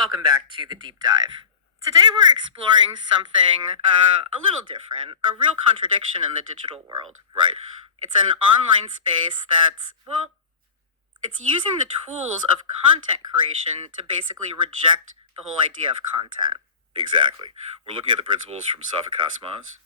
Welcome back to the deep dive. Today we're exploring something a little different, a real contradiction in the digital world. Right. It's an online space that's, well, it's using the tools of content creation to basically reject the whole idea of content. Exactly. We're looking at the principles from Safa Kaçmaz,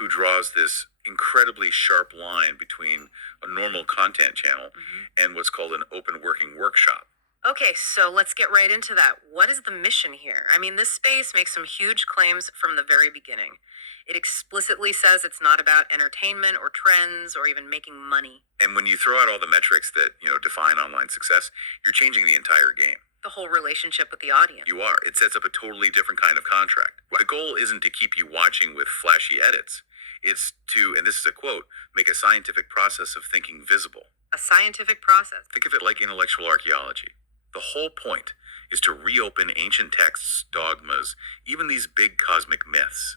who draws this incredibly sharp line between a normal content channel and what's called an open working workshop. Okay, so let's get right into that. What is the mission here? I mean, this space makes some huge claims from the very beginning. It explicitly says it's not about entertainment or trends or even making money. And when you throw out all the metrics that, define online success, you're changing the entire game. The whole relationship with the audience. You are. It sets up a totally different kind of contract. The goal isn't to keep you watching with flashy edits. It's to, and this is a quote, make a scientific process of thinking visible. A scientific process. Think of it like intellectual archaeology. The whole point is to reopen ancient texts, dogmas, even these big cosmic myths,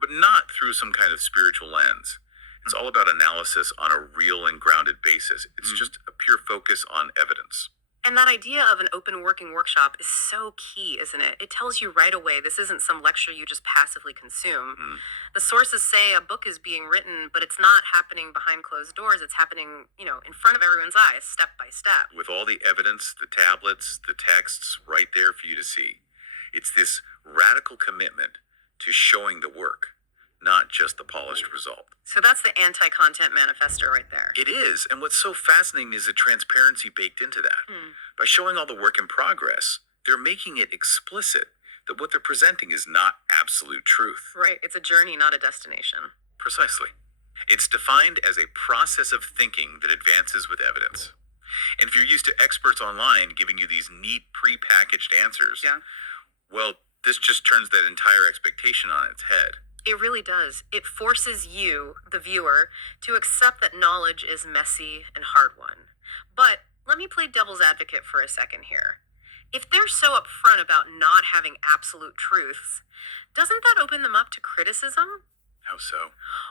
but not through some kind of spiritual lens. It's all about analysis on a real and grounded basis. It's just a pure focus on evidence. And that idea of an open working workshop is so key, isn't it? It tells you right away this isn't some lecture you just passively consume. The sources say a book is being written, but it's not happening behind closed doors. It's happening, in front of everyone's eyes, step by step. With all the evidence, the tablets, the texts right there for you to see. It's this radical commitment to showing the work, not just the polished result. So that's the anti-content manifesto right there. It is, and what's so fascinating is the transparency baked into that. By showing all the work in progress, they're making it explicit that what they're presenting is not absolute truth. Right, it's a journey, not a destination. Precisely. It's defined as a process of thinking that advances with evidence. And if you're used to experts online giving you these neat pre-packaged answers, well, this just turns that entire expectation on its head. It really does. It forces you, the viewer, to accept that knowledge is messy and hard-won. But let me play devil's advocate for a second here. If they're so upfront about not having absolute truths, doesn't that open them up to criticism? How so?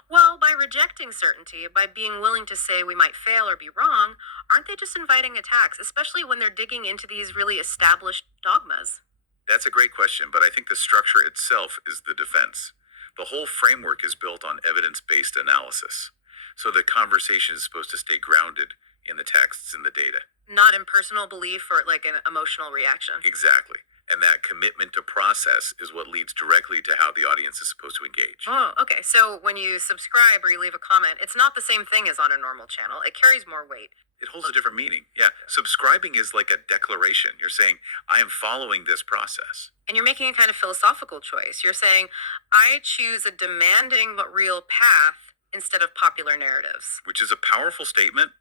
Well, by rejecting certainty, by being willing to say we might fail or be wrong, aren't they just inviting attacks, especially when they're digging into these really established dogmas? That's a great question, but I think the structure itself is the defense. The whole framework is built on evidence-based analysis. So the conversation is supposed to stay grounded in the texts and the data. Not in personal belief or like an emotional reaction. Exactly. And that commitment to process is what leads directly to how the audience is supposed to engage. Oh, okay. So when you subscribe or you leave a comment, it's not the same thing as on a normal channel. It carries more weight. It holds a different meaning. Yeah. Subscribing is like a declaration. You're saying, I am following this process. And you're making a kind of philosophical choice. You're saying, I choose a demanding but real path instead of popular narratives. Which is a powerful statement,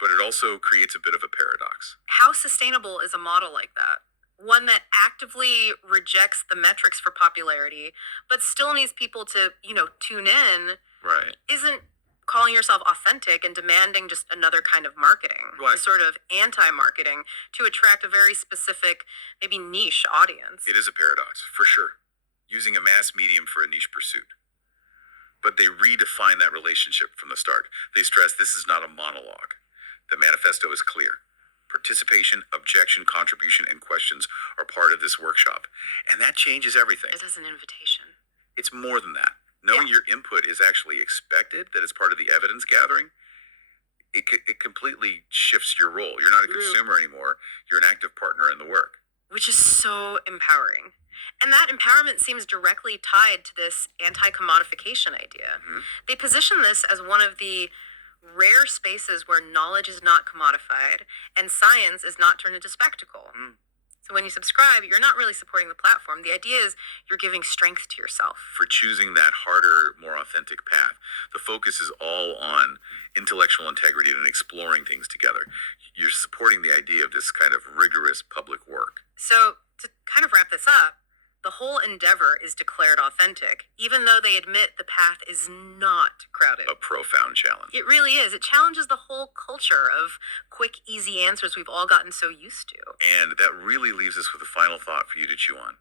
but it also creates a bit of a paradox. How sustainable is a model like that? One that actively rejects the metrics for popularity, but still needs people to, tune in. Right. Isn't calling yourself authentic and demanding just another kind of marketing, Right. sort of anti-marketing to attract a very specific, maybe niche audience. It is a paradox, for sure. Using a mass medium for a niche pursuit. But they redefine that relationship from the start. They stress this is not a monologue. The manifesto is clear. Participation, objection, contribution, and questions are part of this workshop. And that changes everything. It is an invitation. It's more than that. Knowing your input is actually expected, that it's part of the evidence gathering, it completely shifts your role. You're not a consumer anymore. You're an active partner in the work. Which is so empowering. And that empowerment seems directly tied to this anti-commodification idea. They position this as one of the rare spaces where knowledge is not commodified and science is not turned into spectacle. So when you subscribe, you're not really supporting the platform. The idea is you're giving strength to yourself. For choosing that harder, more authentic path. The focus is all on intellectual integrity and exploring things together. You're supporting the idea of this kind of rigorous public work. So to kind of wrap this up, the whole endeavor is declared authentic, even though they admit the path is not crowded. A profound challenge. It really is. It challenges the whole culture of quick, easy answers we've all gotten so used to. And that really leaves us with a final thought for you to chew on.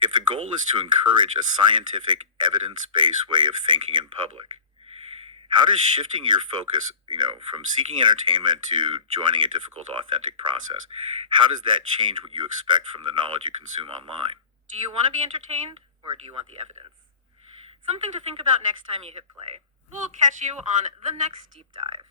If the goal is to encourage a scientific, evidence-based way of thinking in public, How does shifting your focus, from seeking entertainment to joining a difficult, authentic process, how does that change what you expect from the knowledge you consume online? Do you want to be entertained, or do you want the evidence? Something to think about next time you hit play. We'll catch you on the next deep dive.